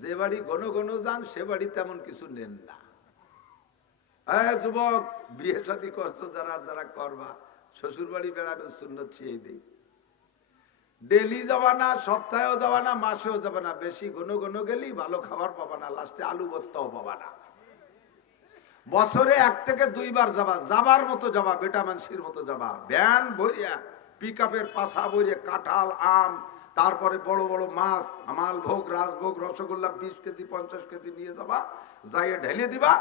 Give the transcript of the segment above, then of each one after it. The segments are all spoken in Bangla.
যে বাড়ি ঘন ঘন যান সে বাড়ি তেমন কিছু নেন না। হ্যাঁ যুবক, বিয়ে শাদী করছো যারা যারা করবা, শ্বশুর বাড়ি বেড়ানোর সুন্নত ছিঁড়ে দেই। ডেলি যাবা না, সপ্তাহেও যাবা না, মাসেও যাবা না। বেশি ঘন ঘন গেলেই ভালো খাবার পাবা না, লাস্টে আলু ভর্তাও পাবা না। বছরে 1 থেকে 2 বার যাবা, যাবার মতো যাবা, বেটা মানুষের মতো যাবা। ভ্যান ভরিয়া, পিক আপের পাশা ভরিয়া কাঁঠাল, আম, তারপরে বড় বড় মাছ, আমাল ভোগ, রাজভোগ, রসগোল্লা 20 কেজি 50 কেজি নিয়ে যাবা, যাইয়ে ঢেলে দিবা।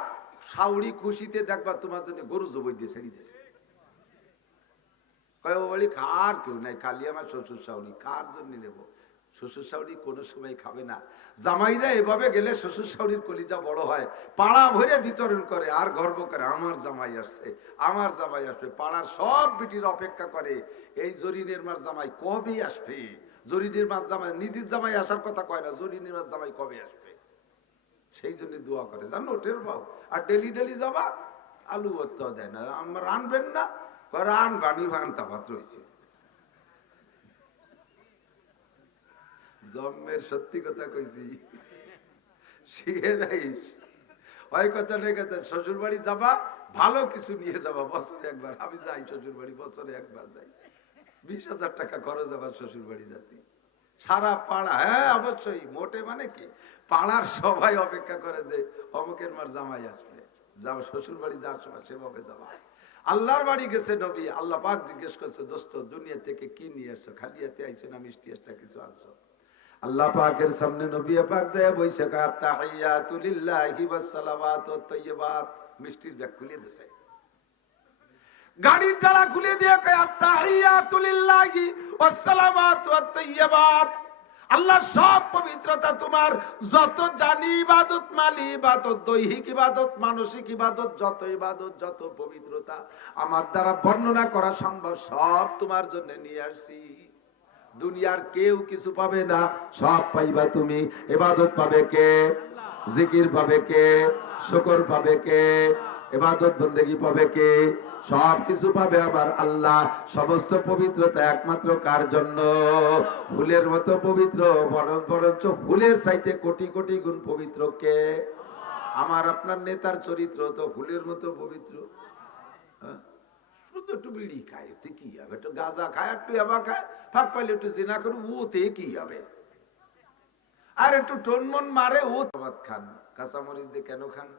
সাউরি খুশিতে দেখবা তোমার জন্য গরু জবই দিয়ে ছেড়ে দিয়েছে। কয় ও বলি কার কেউ নাই, খালি আমার শ্বশুর শাউরি, কার জন্য নেব? শ্বশুর শাউরি কোনো সময় খাবে না। জামাইরা এভাবে গেলে শ্বশুর শাউরির কলিজা বড় হয়, পাড়া ভরে বিতরণ করে আর গর্ব করে, আমার জামাই আসছে, আমার জামাই আসবে। পাড়ার সব বিটির অপেক্ষা করে এই জরিনের মার জামাই কবে আসবে। জরিনের মার জামাই, নিজের জামাই আসার কথা কয় না, জরিনের মার জামাই কবে আসবে, সেই জন্য দোয়া করে, জানো টের পাও। আর ডেলি ডেলি যাবা, আলু ভর্তাও দেয় না। আমার রানবেন না, রান বানি ভান্তা ভাত রয়েছে। জন্মের সত্যি কথা কইছি, শিখে নাই ওই কথা নেই। কথা শ্বশুর বাড়ি যাবা, ভালো কিছু নিয়ে যাবা, বছরে একবার। আমি যাই শ্বশুর বাড়ি, বছরে একবার যাই। 20,000 টাকা খরচ আবার শ্বশুর বাড়ি যাতে। সারা পাড়া, হ্যাঁ অবশ্যই, মোটে মানে কি, পাড়ার সবাই অপেক্ষা করে যে অমুকের মার জামাই আসবে। যাও শ্বশুর বাড়ি যাওয়ার সময় সেভাবে যাবা। আল্লাহর বাড়ি গেছে নবী, আল্লাহ পাক জিজ্ঞেস করছে, দোস্ত দুনিয়া থেকে কি নিয়ে এসছো? খালি হাতে আইছো না মিষ্টি একটা কিছু আনছো? আল্লাহ পাকের সামনে নবী পাক যায় বইসা, তাহিয়াতু লিল্লাহি ওয়াস সালাওয়াতু ওয়াত তাইয়্যিবাত, মিষ্টির ব্যাগ খুলে দিয়েছে, গাড়ির ডালা খুলে দিয়ে কয় তাহিয়াতু লিল্লাহি ওয়াস সালাওয়াতু ওয়াত তাইয়্যিবাত। আল্লাহ সব পবিত্রতা তোমার, যত জানি ইবাদত, মালি ইবাদত, দৈহিক ইবাদত, মানসিক ইবাদত, যত ইবাদত, যত পবিত্রতা আমার দ্বারা বর্ণনা করা সম্ভব, সব তোমার জন্য নিয়ে আসছি। দুনিয়ার কেউ কিছু পাবে না, সব পাইবা তুমি। ইবাদত পাবে কে? জিকির পাবে কে? শুকর পাবে কে? ইবাদত বন্দেগী পাবে কে? সব কিছু পাবে আমার আল্লাহ। সমস্ত পবিত্রতা একমাত্র কার জন্য? ফুলের মতো পবিত্র, বরঞ্চ ফুলের চাইতে কোটি কোটি গুণ পবিত্র কে? আমার আপনার নেতার চরিত্র তো ফুলের মতো পবিত্র। হ্যাঁ, শুধু একটু বিড়ি খায়, এতে কি হবে? একটু গাঁজা খায়, একটু এবা খায়, ফাঁক পাইলে একটু জিনা করে, ওতে কি হবে? আর একটু টনমন মারে, ও ভাত খান, কাঁচামরিচ দিয়ে কেন খান?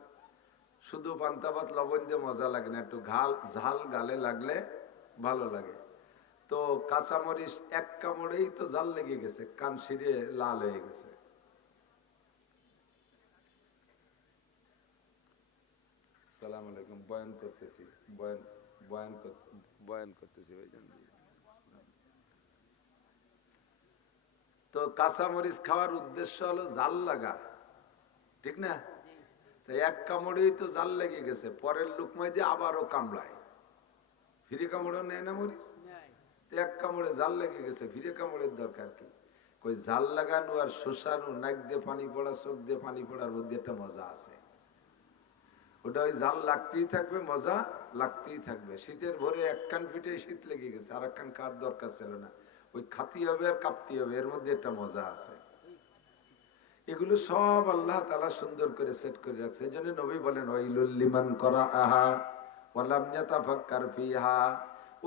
শুধু পান্তা ভাত লবণ দিয়ে মজা লাগে না, একটু ঝাল গালে লাগলে ভালো লাগে। তো কাঁচামরিচ এক কামড়েই তো জাল লেগে গেছে, কান শিরে লাল হয়ে গেছে। সালাম আলাইকুম, বয়ান করতেছি, বয়ান করতেছি ভাইজান। তো কাঁচামরিচ খাওয়ার উদ্দেশ্য হলো জাল লাগা, ঠিক না? তো এক কামড়েই তো জাল লেগে গেছে, পরের লুকমাই দিয়ে আবারও কামড়ায়। ফিরে কামড়েও নেয় না মরিচ, তো এক কামড়ে জাল লেগে গেছে, ফিরে কামড়ের দরকার কি? কই জাল লাগানো আর শোষানো, নাক দিয়ে পানি পড়া, চোখ দিয়ে পানি পড়ার মধ্যে একটা মজা আছে। ওটা ওই জাল লাগতেই থাকবে, মজা লাগতেই থাকবে। শীতের ভোরে এক কান ফিটে শীত লেগে গেছে, আর এক কান খাওয়ার দরকার ছিল না, ওই খাতি হবে আর কাঁপতে হবে, এর মধ্যে একটা মজা আছে। এগুলো সব আল্লাহ তাআলা সুন্দর করে সেট করে রাখছে। এই জন্য নবী বলেন, ওয়াইলুল লিমান করাআহা ওয়া লাম ইয়াতাফাক্কার ফিহা।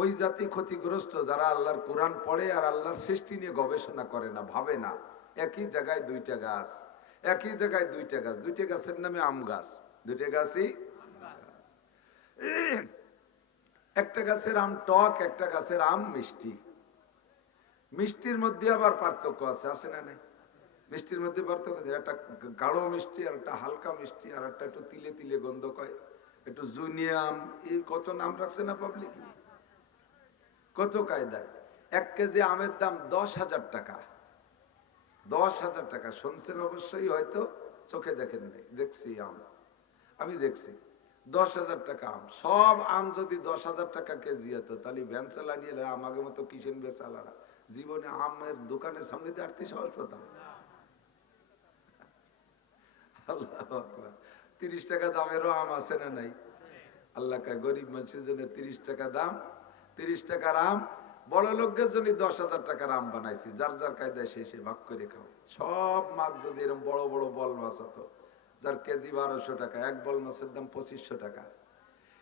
ওই জাতি ক্ষতিগ্রস্ত যারা আল্লাহর কোরআন পড়ে আর আল্লাহর সৃষ্টি নিয়ে গবেষণা করে না, ভাবে না। একই জায়গায় দুইটা গাছ, একই জায়গায় দুইটা গাছ, দুইটা গাছের নামে আম গাছ, দুইটা গাছই একটা গাছের আম টক, একটা গাছের আম মিষ্টি। মিষ্টির মধ্যে আবার পার্থক্য আছে, আছে না নাই? মিষ্টির মধ্যে পার্থক্য আছে, একটা গাঢ় মিষ্টি আর একটা হালকা মিষ্টি, আর একটা একটু তিলে তিলে গন্ধ কয়, একটু জুনিয়াম, এই কত নাম রাখছে না পাবলিক, কত কায়দায়। 1 কেজি আমের দাম 10,000 টাকা, 10,000 টাকা। শুনছেন অবশ্যই, হয়তো চোখে দেখেন নাই, দেখছি আম, আমি দেখছি 10,000 টাকা আম। সব আম যদি 10,000 টাকা কেজি হতো, তাহলে ভ্যান চালা নিয়ে আমাকে মতো কিষেন বেচালারা জীবনে আমের দোকানের সামনে দিয়ে আসতে সাহস পেতাম। 30 টাকা দামেরও আম আছে না নাই? আল্লাহ কয় গরিব মানুষের জন্য 30 টাকা দাম, 30 টাকার আম। বড় লোকের জন্য 10,000 টাকার আম বানাইছি, যার যার কায়দায় সে ভাগ করে খাও। সব মাছ যদি এরকম বড় বড় বল মাছ হতো, যার কেজি 1200 টাকা, এক বল মাছের দাম 2500 টাকা,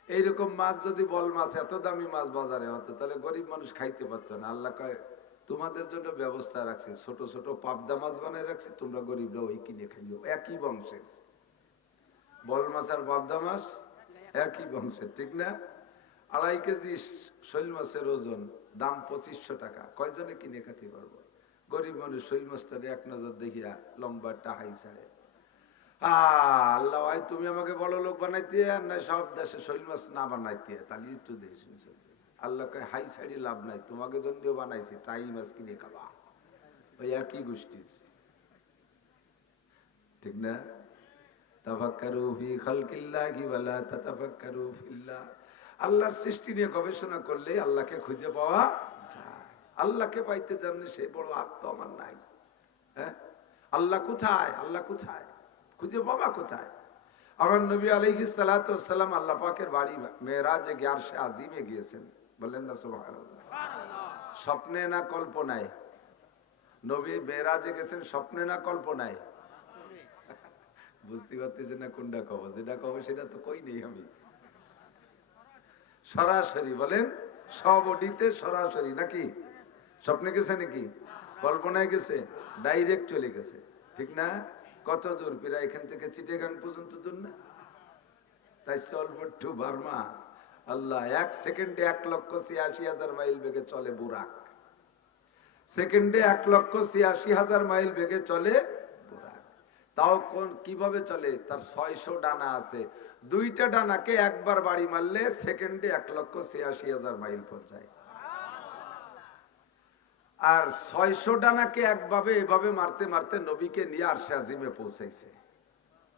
এইরকম মাছ যদি বল মাছ এত দামি মাছ বাজারে হতো, তাহলে গরিব মানুষ খাইতে পারতো না। আল্লাহ কয় তোমাদের জন্য ব্যবস্থা রাখছি, ছোট ছোট পাবদা মাছ বানাই রাখছি, তোমরা গরিবরা ওই কিনে খাইও। একই বংশের বল মাছ আর পাবদা মাছ, একই বংশের, ঠিক না? 2.5 কেজি শৈল মাছের ওজন, দাম 2500 টাকা, কয়জনে কিনে খেতে পারবো? গরিব মানুষ শৈল মাছটারে এক নজর দেখিয়া লম্বা টাহাই ছাড়ে। আল্লাহ ভাই তুমি আমাকে বড় লোক বানাইতে, আর না সব দেশে শৈল মাছ না বানাইতে, তাহলে একটু দেশ আল্লাহ কয় হাই সাইডে লাভ নাই, তোমাকে জন্যও বানাইছে, টাই মাছ কিনে খাবা। ওই একই গোষ্ঠীর, ঠিক না? তাফাক্কারু ফি খালকিল্লাহি ওয়ালা তাতাফাক্কারু ফিল্লাহ। আল্লাহর সৃষ্টি নিয়ে গবেষণা করলে আল্লাহকে খুঁজে পাওয়া যায়। আল্লাহকে পাইতে জানলে সে বড় আত্ম আমার নাই। হ্যাঁ, আল্লাহ কোথায়? আল্লাহ কোথায় খুঁজে পাবা কোথায়? আমার নবী আলাইহিস সালাতু ওয়াস সালাম আল্লাহ পাকের বাড়ি মেরাজে আরশে আজিমে গিয়েছেন, বলেন না সুবহানাল্লাহ। স্বপ্নে না কল্পনায়? নবী মেরাজে গেছেন স্বপ্নে না কল্পনায়? বুঝতে পারতেছে না কোনটা কব, যেটা কব সেটা তো কই নেই আমি। সরাসরি বলেন, সবডিতে সরাসরি নাকি? স্বপ্নে গেছে নাকি কল্পনায় গেছে? ডাইরেক্ট চলে গেছে, ঠিক না? কত দূর? প্রায় এখান থেকে চিটাগাং পর্যন্ত দূর না? তাই অল্প একটু বার্মা। আল্লাহ 1 সেকেন্ডে 1,86,000 মাইল বেগে চলে বুরাক। সেকেন্ডে 1,86,000 মাইল বেগে চলে বুরাক। তাও কোন কিভাবে চলে? তার 600 ডানা আছে, 2টা ডানাকে একবার বাড়ি মারলে সেকেন্ডে 1,86,000 মাইল পৌঁছায়। আর 600 ডানাকে একভাবে এভাবে মারতে মারতে নবীকে নিয়ে আরশে আজিমে পৌঁছাইছে।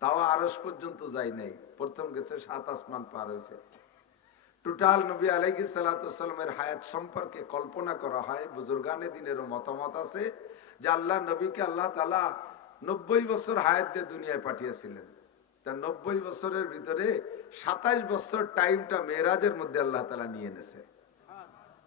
তাও আরশ পর্যন্ত যায় নাই, প্রথম গেছে 7 আসমান পার হয়েছে। টোটাল নবী আলাইহিস সালাতু ওয়াস সালামের হায়াত সম্পর্কে কল্পনা করা হয়, বুজুর্গানে দিনেরও মতামত আছে যে আল্লাহ নবীকে আল্লাহ তাআলা 90 বছর হায়াত দিয়ে দুনিয়ায় পাঠিয়েছিলেন। তার 90 বছরের ভিতরে 27 বছর টাইমটা মেরাজের মধ্যে আল্লাহ তাআলা নিয়ে এনেছে।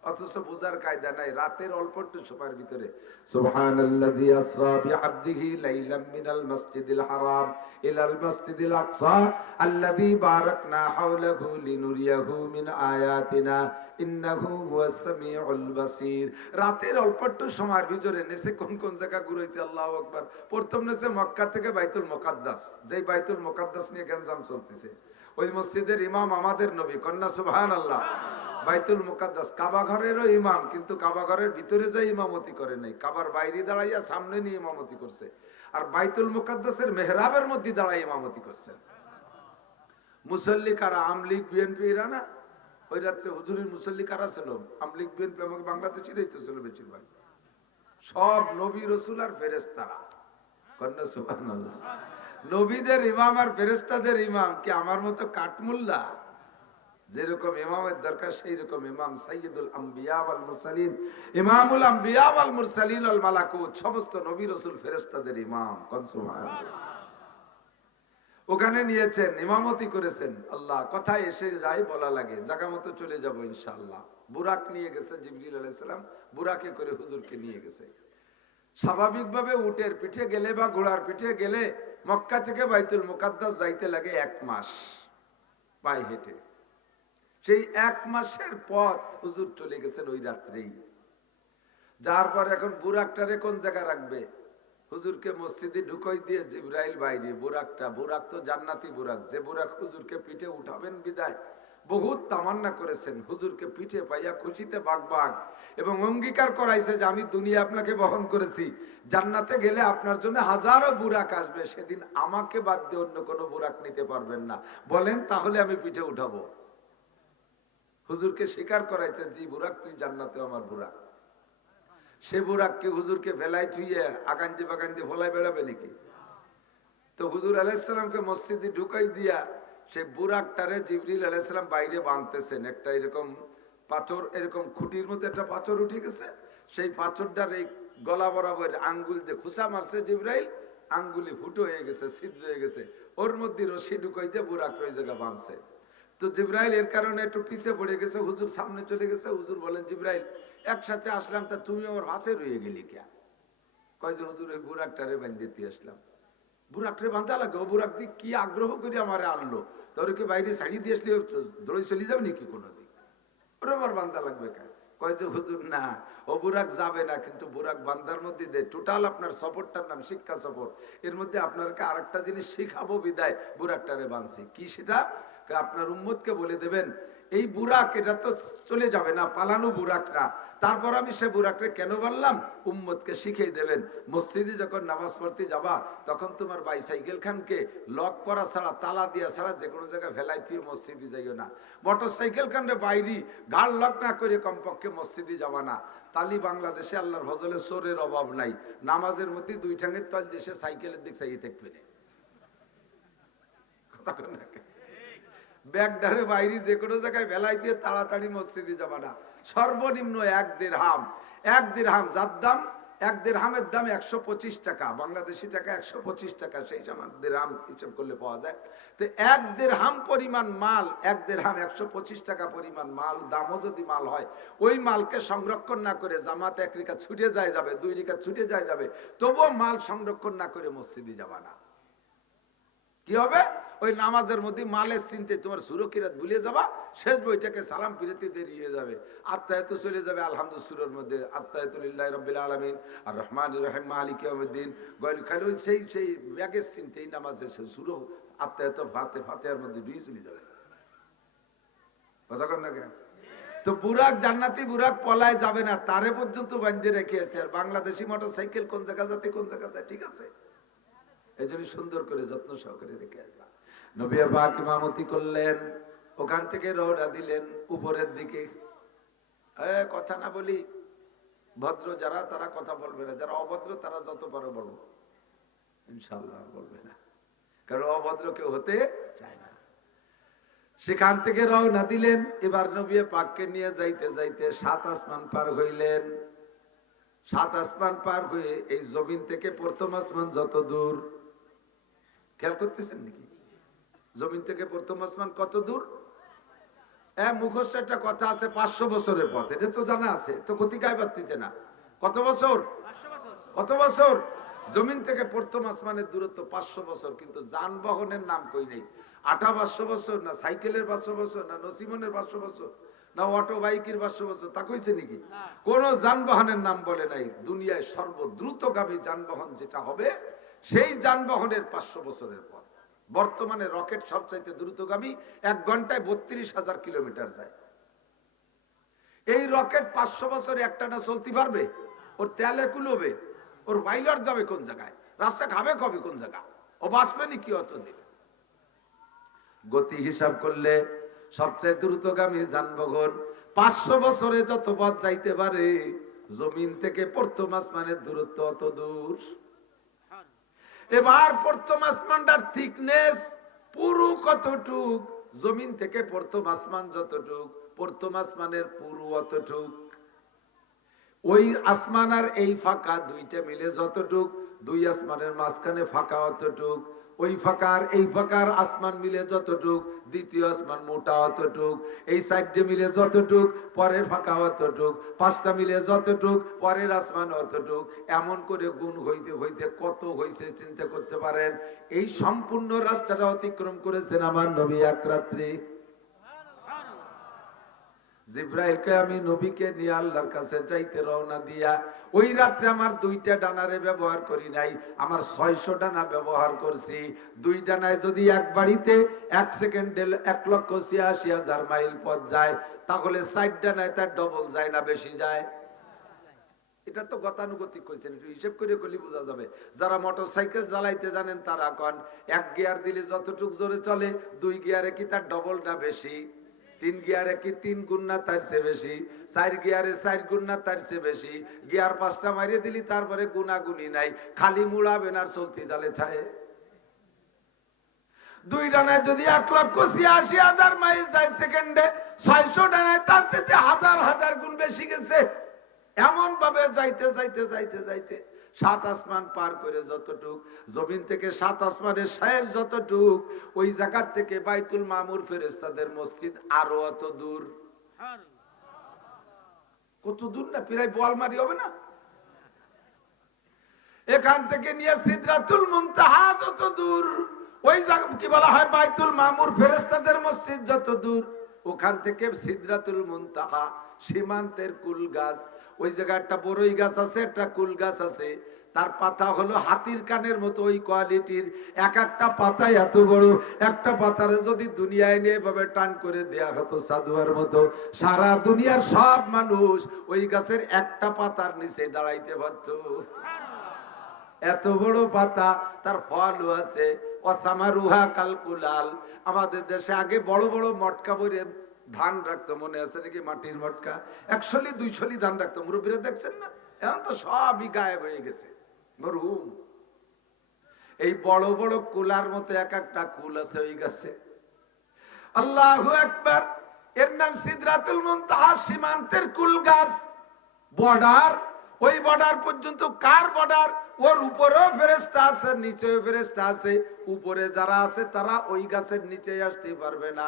অথচ বুঝার কায়দা নাই, রাতের অল্প একটু সময়ের ভিতরে সুবহানাল্লাযী আসরা বিআবদিহি লাইলাম মিনাল মাসজিদিল হারাম ইলাল মাসজিদিল আকসা আল্লাযী বারাকনা হাওলাহু লিনুরিয়াহু মিন আয়াতিনা ইন্নাহু হুয়াস সামিউল বাসীর। রাতের অল্প একটু সময়ের ভিতরে নেছে কোন কোন জায়গা ঘুরাইছে? আল্লাহু আকবার। প্রথম নেছে মক্কা থেকে বাইতুল মুকাদ্দাস, যেই বাইতুল মুকাদ্দাস নিয়ে গঞ্জাম চলতেছে, ওই মসজিদের ইমাম আমাদের নবী, কন্যা সুবহানাল্লাহ। বাইতুল মুকাদ্দাস কাবা ঘরেরও ইমাম, কিন্তু কাবা ঘরের ভিতরে যাই ইমামতি করে নাই, কাবার বাইরে দাঁড়াইয়া সামনে নিয়ে ইমামতি করছে। আর বাইতুল মুকাদ্দাসের মেহরাবের মধ্যে দাঁড়াই ইমামতি করছেন। মুসল্লি কারা? আমলিগ বিএনপি এরা না? ওই রাত্রে হুজুরের মুসল্লি কারা ছিল? আমলিগ বিএনপি আমাকে বাংলাদেশেরই তো ছিল বেশিরভাগ, সব নবী রসুল আর ফেরেশতারা, কন্যা সুবহানাল্লাহ। নবীদের ইমাম আর ফেরেশতাদের ইমাম কি আমার মতো কাঠমুল্লা? যেরকম ইমামের দরকার সেই রকম ইমাম, সাইয়্যিদুল আম্বিয়া ওয়াল মুরসালিন, ইমামুল আম্বিয়া ওয়াল মুরসালিন ওয়াল মালাকুত, সমস্ত নবী রাসূল ফেরেশতাদের ইমাম, কোন সুবহানাল্লাহ। ওখানে নিয়েছেন, ইমামতি করেছেন। আল্লাহ কথায় এসে যায় বলা লাগে, জায়গা মতো চলে যাব ইনশাআল্লাহ। বুরাক নিয়ে গেছে জিবরিল আলাইহিস সালাম, বুরাকে করে হুজুরকে নিয়ে গেছে। স্বাভাবিকভাবে উটের পিঠে গেলে বা ঘোড়ার পিঠে গেলে মক্কা থেকে বাইতুল মুকাদ্দাস যাইতে লাগে 1 মাস পায়ে হেঁটে। সেই 1 মাসের পথ হুজুর চলে গেছেন ওই রাত্রেই। যার পর এখন বুরাকটারে কোন জায়গা রাখবে? হুজুরকে মসজিদে ঢুকাই দিয়ে জিবরাইল বাইরে। বুরাক তো জান্নাতি বুরাক, যে বুরাক হুজুরকে পিঠে উঠাবেন বিদায় বহুত তামান্না করেছেন। হুজুরকে পিঠে পাইয়া খুশিতে বাগবাগ এবং অঙ্গীকার করাইছে যে আমি দুনিয়া আপনাকে বহন করেছি, জান্নাতে গেলে আপনার জন্য হাজারো বুরাক আসবে, সেদিন আমাকে বাদ দিয়ে অন্য কোনো বুরাক নিতে পারবেন না। বলেন তাহলে আমি পিঠে উঠাবো। হুজুরকে স্বীকার করাইছে, জি বুরাক তুই জান্নাতে আমার বুরাক। সে বুরাককে হুজুরকে ফেলাই থুইয়ে আগান্তি বাগান্তি ফলাই বেড়াবে নাকি? তো হুজুর আলাইহিস সালামকে মসজিদে ঢুকাই দিয়া সে বুরাকটারে জিবরিল আলাইহিস সালাম বাইরে বাঁধতেছেন। একটা এরকম পাথর, এরকম খুঁটির মধ্যে একটা পাথর উঠে গেছে, সেই পাথরটার এই গলা বরাবর আঙ্গুল দিয়ে খুসা মারছে জিবরাইল, আঙ্গুলি ফুটো হয়ে গেছে, ছিদ্র হয়ে গেছে, ওর মধ্যে রশি ঢুকাই দিয়ে বুরাক ওই জায়গা বাঁধছে। তো জিবরাইল এর কারণে একটু পিছিয়ে পড়ে গেছে, হুজুর সামনে চলে গেছে। হুজুর বলেন, জিবরাইল একসাথে আসলাম, তা তুমি আমার পাশে রয়ে গেলি কে? কয় যে হুজুর ওই বুরাকটারে বান্ধিতে আসলাম। বুরাকটারে বান্ধা লাগে, ও বুরাক দিয়ে কি আগ্রহ করে আমারে আনলো, তোর কি বাইরে শাড়ি দিয়ে আসলে দৌড়ে চলে যাবে নাকি কোনো দিক, ওর আমার বান্ধা লাগবে কেন? কয় যে হুজুর না, ও বুরাক যাবে না, কিন্তু বুরাক বান্ধার মধ্যে দেয় টোটাল আপনার সফরটার নাম শিক্ষা সফর, এর মধ্যে আপনাকে আরেকটা জিনিস শিখাবো বিদায় বুরাকটারে বাঁধছি। কি সেটা? আপনার উম্মতকে বলে দেবেন এই বুরাক এটা তো চলে যাবে না, পালানো বুরাক না, তারপর আমি সে বুরাকরে কেন বানলাম উম্মতকে শিখিয়ে দেবেন। মসজিদে যখন নামাজ পড়তে যাবা তখন তোমার বাইসাইকেল খানকে লক করা ছাড়া, তালা দিয়া ছাড়া যে কোনো জায়গায় ফেলাই তুই মসজিদে যাইও না। মোটর সাইকেল খানরে বাইরি গাড় লক না করে কমপক্ষে মসজিদে যাবা না। তালি বাংলাদেশে আল্লাহর ফজলে চোরের অভাব নাই, নামাজের মধ্যে দুই ঠাঙের তল দেশে সাইকেলের দিক চাইয়ে থাকবে না। ব্যাগডারে বাইরে যে কোনো জায়গায় ভেলাই দিয়ে তাড়াতাড়ি মসজিদে যাবা না। সর্বনিম্ন 1 দিরহাম, 1 দিরহাম যার দাম, 1 দিরহামের দাম 125 টাকা, বাংলাদেশি টাকা 125 টাকা, সেই সময় দিরহাম হিসাব করলে পাওয়া যায়। তো 1 দিরহাম পরিমাণ মাল, 1 দিরহাম 125 টাকা পরিমাণ মাল দামও যদি মাল হয়, ওই মালকে সংরক্ষণ না করে জামাত 1 রিকাত ছুটে যায় যাবে, 2 রিকাত ছুটে যায় যাবে, তবুও মাল সংরক্ষণ না করে মসজিদে যাবা না। কি হবে? ওই নামাজের মধ্যে মালের চিন্তে তোমার সুরক্ষিরাত ভুলে যাবা, শেষ বইটাকে সালাম ফিরতে দেরি হয়ে যাবে, আত্মায়ত চলে যাবে আলহামদুলিল্লাহ সুরের মধ্যে, আত্মায়তুলিল্লাহি রাব্বিল আলামিন আর রহমানির রহিম মালিকি ইয়াউমিদ্দিন, গয়ল খালি ওই সেই ব্যাগের চিন্তেই নামাজের সুরো আত্মায়ত ফাতিহার মধ্যে ডুবে চলে যাবে। কথা কন না কেন? তো বুরাক জান্নাতি বুরাক পলায় যাবে না, তারে পর্যন্ত বাঁধে রেখে আছে। আর বাংলাদেশি মোটরসাইকেল কোন জায়গা যাতে কোন জায়গা যায়, ঠিক আছে, এই জন্য সুন্দর করে যত্ন সহকারে রেখে আসবা। নবী পাক ইমামতি করলেন, ওখান থেকে রওনা দিলেন উপরের দিকে। কথা না বলি, ভদ্র যারা তারা কথা বলবে না, যারা অভদ্র তারা যত পারো বলবো, ইনশাআল্লাহ বলবে না, কারণ অভদ্র কেউ হতে চায় না। সেখান থেকে রওনা দিলেন। এবার নবী পাককে নিয়ে যাইতে যাইতে 7 আসমান পার হইলেন। 7 আসমান পার হয়ে এই জমিন থেকে প্রথম আসমান যত দূর, খেয়াল করতেছেন নাকি? জমিন থেকে প্রথম আসমান কত দূর? মুখস্থ একটা কথা আছে, 500 বছরের পথ, এটা তো জানা আছে, তো কতিকায় বাড়তিছে না, কত বছর? কত বছর? জমিন থেকে প্রথম আসমানের দূরত্ব 500 বছর, কিন্তু যানবাহনের নাম কই নেই। 500 বছর না সাইকেলের 500 বছর, না নসিমনের 500 বছর, না অটো বাইকের 500 বছর, তা কইছে নাকি? কোন যানবাহনের নাম বলে নাই। দুনিয়ায় সর্বদ্রুতগামী যানবাহন যেটা হবে, সেই যানবাহনের 500 বছরের পথ। বর্তমানে রকেট সবচাইতে দ্রুতগামী, 1 ঘন্টায় 32,000 কিলোমিটার যায়। এই রকেট 500 বছরে একটানা চলতে পারবে? ওর তেলে কুলোবে? ওর পাইলট যাবে কোন জায়গায়? রাস্তা খাবে কবে কোন জায়গা? ও বাঁচবে নি কি অতদিন? গতি হিসাব করলে সবচেয়ে দ্রুতগামী যানবাহন 500 বছরে যত পথ যাইতে পারে, জমিন থেকে প্রথম আসমানের দূরত্ব অত দূর। এবার প্রথম আসমানটার থিকনেস পুরু কতটুক? জমিন থেকে প্রথম আসমান যতটুক, প্রথম আসমানের পুরু অতটুক। ওই আসমান আর এই ফাঁকা দুইটা মিলে যতটুক, 2 আসমানের মাঝখানে ফাঁকা অতটুক। ওই ফাঁকার এই ফাঁকার আসমান মিলে যতটুক, দ্বিতীয় আসমান মোটা অতটুক। এই সাইডে মিলে যতটুক, পরের ফাঁকা অতটুক। 5টা মিলে যতটুক, পরের আসমান অতটুক। এমন করে গুণ হইতে হইতে কত হইছে চিন্তা করতে পারেন। এই সম্পূর্ণ রাস্তাটা অতিক্রম করেছেন আমার নবী এক রাত্রি। জিব্রাইলকে আমি নবীকে নিয়ে আল্লাহর কাছে যাইতে রওনা দিয়া, ওই রাত্রে আমার 2টা ডানারে ব্যবহার করি নাই, আমার 600 ডানা ব্যবহার করছি। 2 ডানায় যদি এক বাড়িতে 1 সেকেন্ডে 1,86,000 মাইল পথ যায়, তাহলে 4 ডানায় তার ডবল যায় না বেশি যায়? এটা তো গতানুগতিক কইছেন, একটু হিসেব করে কলি বোঝা যাবে। যারা মোটর সাইকেল চালাইতে জানেন তারা কন 1 গিয়ার দিলে যতটুক জোরে চলে, 2 গিয়ারে কি তার ডবল না বেশি? 3 গিয়ারে কি 3 গুণ না তার চেয়ে বেশি? 4 গিয়ারে 4 গুণ না তার চেয়ে বেশি? গিয়ার 5টা মারিয়ে দিলি তারপরে গুণাগুনি নাই, খালি মুড়াবেন আর চলতে জালে থাকে। 2 ডানায় যদি 1,86,000 মাইল যায় সেকেন্ডে, 600 ডানায় তার চেয়ে হাজার হাজার গুণ বেশি গেছে। এমন ভাবে যাইতে যাইতে যাইতে যাইতে 7 আসমান পার করে যতটুক, জমিন থেকে 7 আসমানের শেষ যতটুক, ওই জায়গার থেকে বাইতুল মামুর ফেরেশতাদের মসজিদ আরো অত দূর। কত দূর না, প্রায় বোয়ালমারি হবে না? এখান থেকে নিয়ে সিদরাতুল মুনতাহা যত দূর, ওই জায়গা কি বলা হয় বাইতুল মামুর ফেরেশতাদের মসজিদ যত দূর, ওখান থেকে সিদরাতুল মুনতাহা সীমান্তের কুল গাছ, ওই জায়গায় একটা বড়ই গাছ আছে, একটা কুল গাছ আছে, তার পাতা হলো হাতির কানের মতো, ওই কোয়ালিটির, এক একটা পাতা এত বড়, একটা পাতারে যদি দুনিয়ায় নিয়ে এভাবে টান করে দেয়া হতো সাধুয়ার মতো, সারা দুনিয়ার সব মানুষ ওই গাছের একটা পাতার নিচে দাঁড়াইতে পারত। এত বড় পাতা, তার ফলও আছে। অসামারুহা কালকুলাল। আমাদের দেশে আগে বড় বড় মটকা ভরে ধান রাখতো, মনে আছে নাকি? মাটির মটকা 100 200 ধান রাখতো, মুরব্বীরা দেখছেন না? এখন তো সবই গায়েব হয়ে গেছে, মরহুম। এই বড় বড় কুলার মতো এক একটা কুল আছে ওই গাছে। আল্লাহু আকবার। এর নাম সিদরাতুল মুনতাহা, সীমান্তের কুল গাছ। বর্ডার, ওই বর্ডার পর্যন্ত কার বর্ডার? ওর উপরেও ফেরেশতা আছে, নিচেও ফেরেশতা আছে। উপরে যারা আছে তারা ওই গাছের নিচে আসতে পারবে না,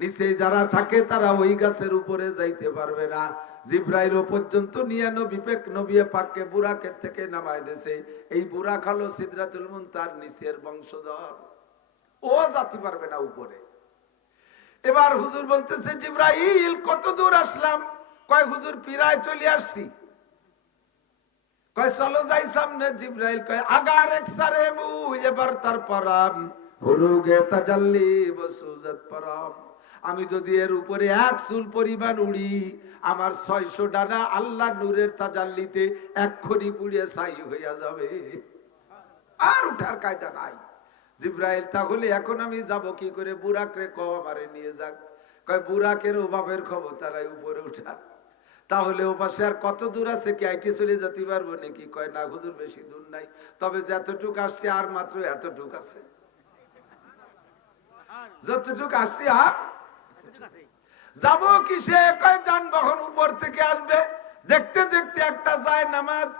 নিচে যারা থাকে তারা ওই গাছের উপরে যাইতে পারবে না। জিব্রাইল পর্যন্ত নিয়ে নবী পাককে বুরাকের থেকে নামায় দিয়েছে। এই বুরাক হলো সিদরাতুল মুনতাহার নিচের বংশধর, ও যেতে পারবে না উপরে। এবার হুজুর বলতেছে, জিব্রাইল কত দূর আসলাম? কয় হুজুর প্রায় চলে আসছি। কয় চলো যাই সামনে। জিব্রাইল কয় আগার এক সারে মু এবার তার পরাম হুরুগে তাজাল্লি বসুজাত পরাম। আমি যদি এর উপরে এক চুল পরিমাণ উড়ি, আমার 600 ডানা আল্লাহ নূরের তাজাল্লিতে এক্ষুনি পুড়িয়ে ছাই হইয়া যাবে, আর উঠার কায়দা নাই। জিব্রাইল তাহলে এখন আমি যাব কি করে? বুরাকরে কও আমারে নিয়ে যাক। কয় বুরাকের অভাবের খবর তারাই উপরে উঠার। তাহলে ও পাশে আর কত দূর আছে? কি আইটি চলে যেতে পারবো নাকি? কয় না হুজুর, বেশি দূর নাই, তবে যতটুক আসছে আর মাত্র এতটুক আছে, যতটুক আসছে আর যাবো কিসে? কয় যানবাহন উপর থেকে আসবে। দেখতে দেখতে একটা যায় নামাজ,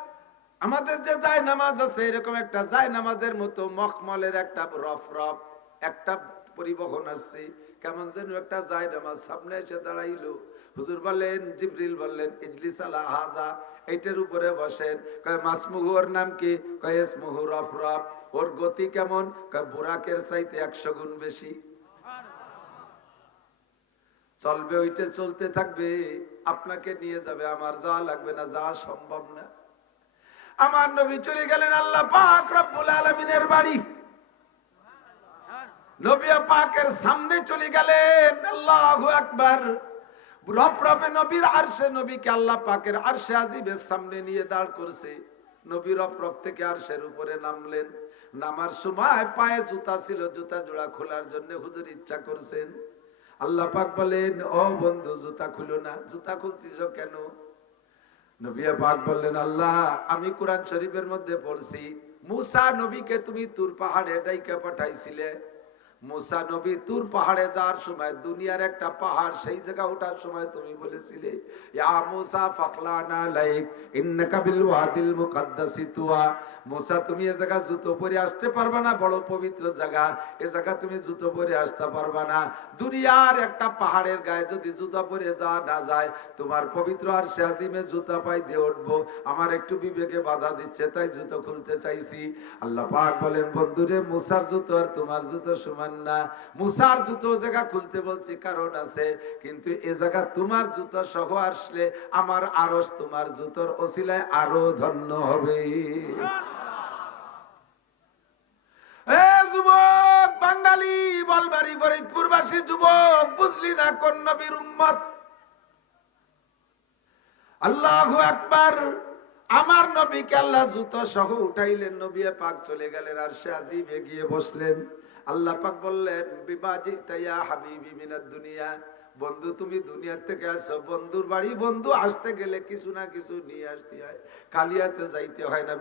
আমাদের যে যায় নামাজ আছে এরকম একটা যায় নামাজের মতো মখমলের একটা রফ রফ একটা পরিবহন আসছে, কেমন যেন একটা যায় নামাজ সামনে এসে দাঁড়াইলো। হুজুর বললেন, জিবরিল বললেন, ইজলিস আলা হাযা, এইটার উপরে বসেন। কয় মাসমুহু, ওর নাম কি? কয় ইসমুহু রফ রফ। ওর গতি কেমন? কয় বুরাকের চাইতে 100 গুণ বেশি চলবে। ওইটা চলতে থাকবে, আপনাকে নিয়ে যাবে, আমার যাওয়া লাগবে না, যাওয়া সম্ভব না। আমার নবী চলে গেলেন আল্লাহ পাক রব্বুল আলামিনের বাড়ি। নবী পাকের সামনে চলে গেলেন। আল্লাহু আকবার। রফরফে নবীর আরশে, নবীকে আল্লাহ পাকের আরশে আজিমের সামনে নিয়ে দাঁড় করছে। নবী রফরফ থেকে আরশের উপরে নামলেন। নামার সময় পায়ে জুতা ছিল, জুতা জোড়া খোলার জন্য হুজুর ইচ্ছা করছেন। আল্লাহ পাক বলেন, ও বন্ধু জুতা খুলো না। জুতা খুলতিছ কেন? নবী পাক বললেন, আল্লাহ আমি কোরআন শরীফের মধ্যে পড়ছি, মুসা নবীকে তুমি তুর পাহাড়ে ডাইকা পাঠাইছিলে। মুসা নবী তুর পাহাড়ে যাওয়ার সময় দুনিয়ার একটা পাহাড়, সেই জায়গা ওঠার সময় তুমি বলেছিলে, ইয়া মুসা ফাখলানা লাইক ইন্নাকা বিল ওয়াদিল মুকাদ্দাসি তুয়া। মুসা তুমি এই জায়গা জুতো পরে আসতে পারবে না, বড় পবিত্র জায়গা, এই জায়গা তুমি জুতো পরে আসতে পারবে না। দুনিয়ার একটা পাহাড়ের গায়ে যদি জুতা পরে যাওয়া না যায়, তোমার পবিত্র আরশে আজিমে জুতা পাই দিয়ে উঠবো, আমার একটু বিবেকে বাধা দিচ্ছে, তাই জুতো খুলতে চাইছি। আল্লাহ পাক বলেন, বন্ধুরে মুসার জুতো আর তোমার জুতো সমান না। মুসার জুতো জায়গা খুলতে বলছি কারণ আছে, কিন্তু এ জায়গা তোমার জুতো সহ আসলে আমার আরশ তোমার জুতোর ওসিলায় আরো ধন্য হবে। এ যুবক বাঙালি, বলবাড়ি ফরিদপুরবাসী যুবক, বুঝলি না কোন নবীর উম্মত? আল্লাহু আকবার। আমার নবীকে আল্লাহ জুতো সহ উঠাইলেন। নবী পাক চলে গেলেন আরশে আজিমে গিয়ে বসলেন। আল্লাহ পাক বললেন, বিমাজি তাইয়া হাবিবি মিনাদ দুনিয়া, বন্ধু তুমি দুনিয়া থেকে আসছো। বন্ধুর বাড়ি বন্ধু আসতে গেলে কিছু না কিছু নিয়ে আসতে হয়, কালিয়াতে যাইতে হয় না।